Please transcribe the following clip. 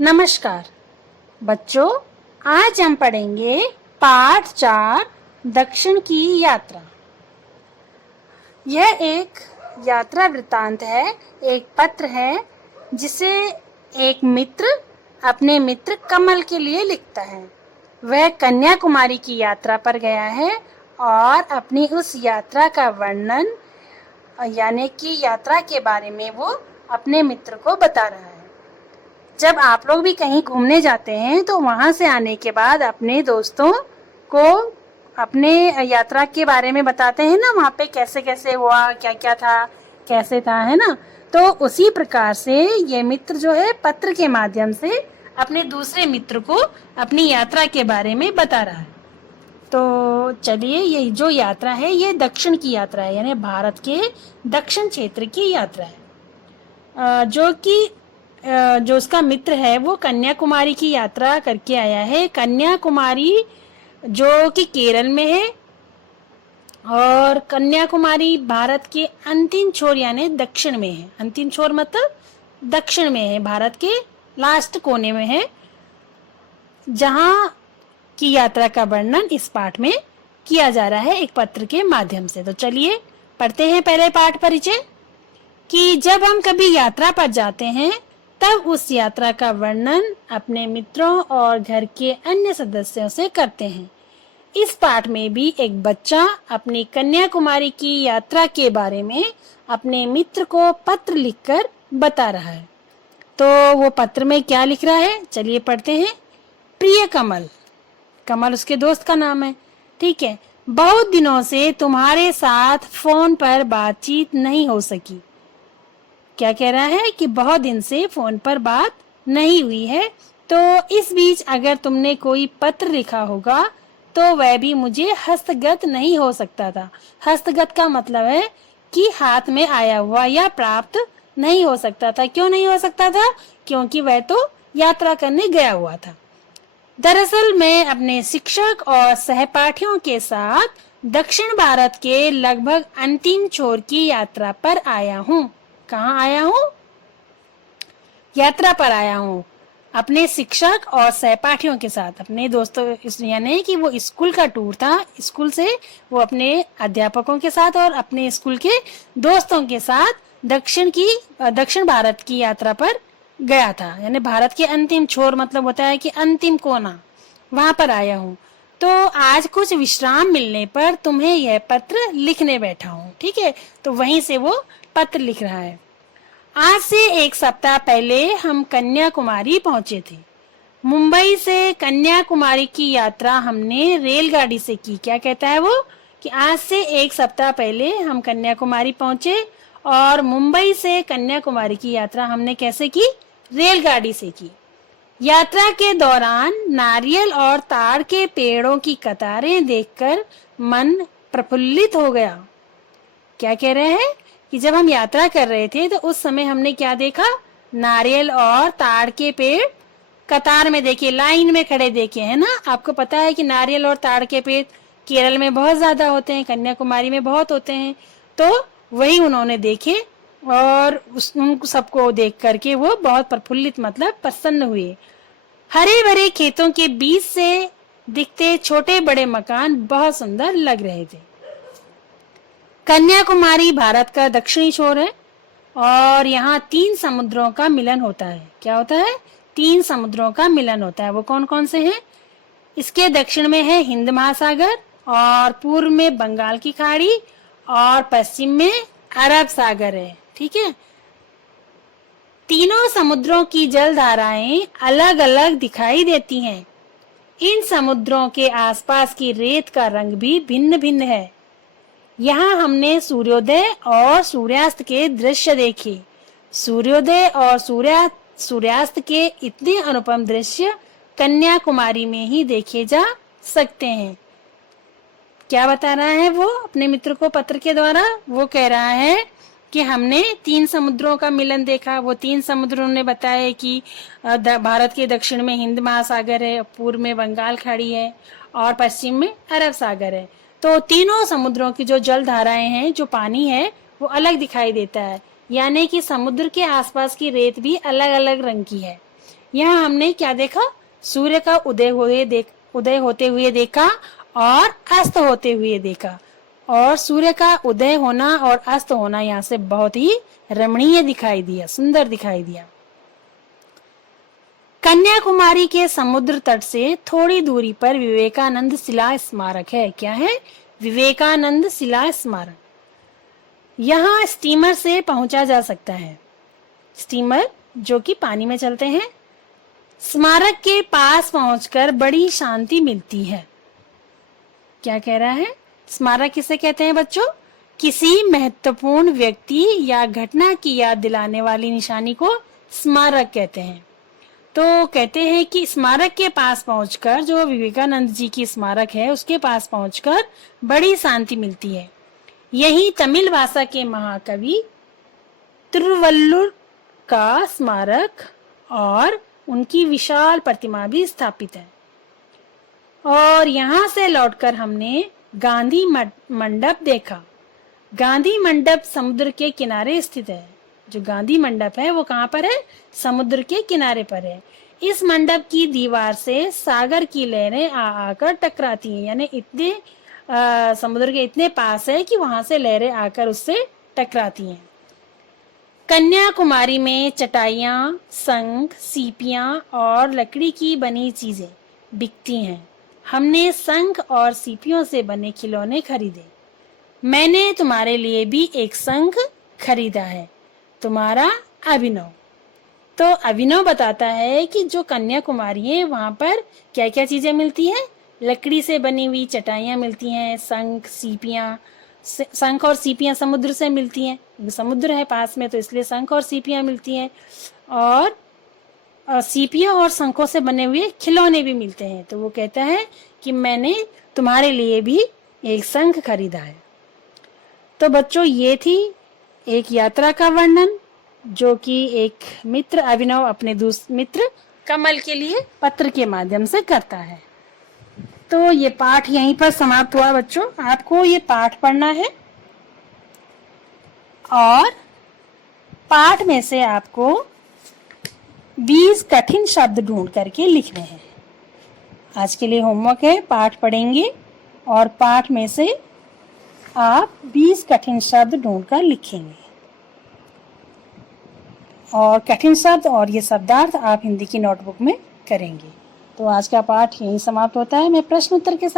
नमस्कार बच्चों, आज हम पढ़ेंगे पाठ 4 दक्षिण की यात्रा। यह एक यात्रा वृत्तांत है, एक पत्र है जिसे एक मित्र अपने मित्र कमल के लिए लिखता है। वह कन्याकुमारी की यात्रा पर गया है और अपनी उस यात्रा का वर्णन यानी कि यात्रा के बारे में वो अपने मित्र को बता रहा है। जब आप लोग भी कहीं घूमने जाते हैं तो वहां से आने के बाद अपने दोस्तों को अपने यात्रा के बारे में बताते हैं ना, वहां पे कैसे कैसे हुआ, क्या क्या था, कैसे था, है ना। तो उसी प्रकार से ये मित्र जो है पत्र के माध्यम से अपने दूसरे मित्र को अपनी यात्रा के बारे में बता रहा है। तो चलिए, ये जो यात्रा है ये दक्षिण की यात्रा है, यानी भारत के दक्षिण क्षेत्र की यात्रा है। जो उसका मित्र है वो कन्याकुमारी की यात्रा करके आया है। कन्याकुमारी जो कि केरल में है और कन्याकुमारी भारत के अंतिम छोर यानी दक्षिण में है। अंतिम छोर मतलब दक्षिण में है, भारत के लास्ट कोने में है, जहां की यात्रा का वर्णन इस पाठ में किया जा रहा है एक पत्र के माध्यम से। तो चलिए पढ़ते हैं पहले पाठ परिचय कि जब हम कभी यात्रा पर जाते हैं तब उस यात्रा का वर्णन अपने मित्रों और घर के अन्य सदस्यों से करते हैं। इस पाठ में भी एक बच्चा अपनी कन्याकुमारी की यात्रा के बारे में अपने मित्र को पत्र लिखकर बता रहा है। तो वो पत्र में क्या लिख रहा है, चलिए पढ़ते हैं। प्रिय कमल, कमल उसके दोस्त का नाम है, ठीक है। बहुत दिनों से तुम्हारे साथ फोन पर बातचीत नहीं हो सकी। क्या कह रहा है कि बहुत दिन से फोन पर बात नहीं हुई है, तो इस बीच अगर तुमने कोई पत्र लिखा होगा तो वह भी मुझे हस्तगत नहीं हो सकता था। हस्तगत का मतलब है कि हाथ में आया हुआ या प्राप्त नहीं हो सकता था। क्यों नहीं हो सकता था? क्योंकि वह तो यात्रा करने गया हुआ था। दरअसल मैं अपने शिक्षक और सहपाठियों के साथ दक्षिण भारत के लगभग अंतिम छोर की यात्रा पर आया हूँ। कहाँ आया हूँ? यात्रा पर आया हूँ अपने शिक्षक और सहपाठियों के साथ, अपने दोस्तों, यानी कि वो स्कूल का टूर था। स्कूल से वो अपने अध्यापकों के साथ और अपने स्कूल के दोस्तों के साथ दक्षिण भारत की यात्रा पर गया था। यानी भारत के अंतिम छोर मतलब होता है कि अंतिम कोना, वहां पर आया हूँ। तो आज कुछ विश्राम मिलने पर तुम्हें यह पत्र लिखने बैठा हूँ, ठीक है। तो वहीं से वो पत्र लिख रहा है। आज से एक सप्ताह पहले हम कन्याकुमारी पहुंचे थे। मुंबई से कन्याकुमारी की यात्रा हमने रेलगाड़ी से की। क्या कहता है वो कि आज से एक सप्ताह पहले हम कन्याकुमारी पहुंचे और मुंबई से कन्याकुमारी की यात्रा हमने कैसे की? रेलगाड़ी से की। यात्रा के दौरान नारियल और ताड़ के पेड़ों की कतारें देखकर मन प्रफुल्लित हो गया। क्या कह रहे हैं कि जब हम यात्रा कर रहे थे तो उस समय हमने क्या देखा? नारियल और ताड़ के पेड़ कतार में देखे, लाइन में खड़े देखे, है ना। आपको पता है कि नारियल और ताड़ के पेड़ केरल में बहुत ज्यादा होते हैं, कन्याकुमारी में बहुत होते हैं। तो वही उन्होंने देखे और उन सबको देख करके वो बहुत प्रफुल्लित मतलब प्रसन्न हुए। हरे भरे खेतों के बीच से दिखते छोटे बड़े मकान बहुत सुंदर लग रहे थे। कन्याकुमारी भारत का दक्षिणी छोर है और यहाँ 3 समुद्रों का मिलन होता है। क्या होता है? 3 समुद्रों का मिलन होता है। वो कौन कौन से हैं? इसके दक्षिण में है हिंद महासागर और पूर्व में बंगाल की खाड़ी और पश्चिम में अरब सागर है, ठीक है। तीनों समुद्रों की जलधाराएं अलग अलग दिखाई देती हैं। इन समुद्रों के आसपास की रेत का रंग भी भिन्न भिन्न है। यहाँ हमने सूर्योदय और सूर्यास्त के दृश्य देखे। सूर्योदय और सूर्यास्त के इतने अनुपम दृश्य कन्याकुमारी में ही देखे जा सकते हैं। क्या बता रहा है वो अपने मित्र को पत्र के द्वारा? वो कह रहा है कि हमने 3 समुद्रों का मिलन देखा। वो 3 समुद्रों ने बताया कि भारत के दक्षिण में हिंद महासागर है, पूर्व में बंगाल खाड़ी है और पश्चिम में अरब सागर है। तो तीनों समुद्रों की जो जल धाराएं हैं, जो पानी है, वो अलग दिखाई देता है। यानी कि समुद्र के आसपास की रेत भी अलग अलग रंग की है। यहाँ हमने क्या देखा? सूर्य का उदय होते हुए देखा और अस्त होते हुए देखा। और सूर्य का उदय होना और अस्त होना यहाँ से बहुत ही रमणीय दिखाई दिया, सुंदर दिखाई दिया। कन्याकुमारी के समुद्र तट से थोड़ी दूरी पर विवेकानंद शिला स्मारक है। क्या है? विवेकानंद शिला स्मारक। यहाँ स्टीमर से पहुंचा जा सकता है, स्टीमर जो कि पानी में चलते हैं। स्मारक के पास पहुंचकर बड़ी शांति मिलती है। क्या कह रहा है? स्मारक किसे कहते हैं बच्चों? किसी महत्वपूर्ण व्यक्ति या घटना की याद दिलाने वाली निशानी को स्मारक कहते हैं। तो कहते हैं कि स्मारक के पास पहुंचकर, जो विवेकानंद जी की स्मारक है उसके पास पहुंचकर बड़ी शांति मिलती है। यही तमिल भाषा के महाकवि तिरुवल्लुर का स्मारक और उनकी विशाल प्रतिमा भी स्थापित है। और यहाँ से लौटकर हमने गांधी मंडप देखा। गांधी मंडप समुद्र के किनारे स्थित है। जो गांधी मंडप है वो कहाँ पर है? समुद्र के किनारे पर है। इस मंडप की दीवार से सागर की लहरें आकर टकराती हैं, यानी इतने समुद्र के इतने पास है कि वहां से लहरें आकर उससे टकराती हैं। कन्याकुमारी में चटाइयाँ, शंख, सीपियाँ और लकड़ी की बनी चीजें बिकती हैं। हमने शंख और सीपियों से बने खिलौने खरीदे। मैंने तुम्हारे लिए भी एक शंख खरीदा है। तुम्हारा अभिनव। तो अभिनव बताता है कि जो कन्याकुमारी है वहां पर क्या क्या चीजें मिलती हैं? लकड़ी से बनी हुई चटाइयाँ मिलती हैं, शंख और सीपियाँ समुद्र से मिलती हैं, समुद्र है पास में तो इसलिए शंख और सीपियाँ मिलती हैं। और सीपियाँ और शंखों से बने हुए खिलौने भी मिलते हैं। तो वो कहता है कि मैंने तुम्हारे लिए भी एक शंख खरीदा है। तो बच्चों ये थी एक यात्रा का वर्णन जो कि एक मित्र अभिनव अपने दूसरे मित्र कमल के लिए पत्र के माध्यम से करता है। तो ये पाठ यहीं पर समाप्त हुआ बच्चों। आपको ये पाठ पढ़ना है और पाठ में से आपको 20 कठिन शब्द ढूंढ करके लिखने हैं। आज के लिए होमवर्क है, पाठ पढ़ेंगे और पाठ में से आप 20 कठिन शब्द ढूंढकर लिखेंगे। और कठिन शब्द और ये शब्दार्थ आप हिंदी की नोटबुक में करेंगे। तो आज का पाठ यहीं समाप्त होता है। मैं प्रश्न उत्तर के साथ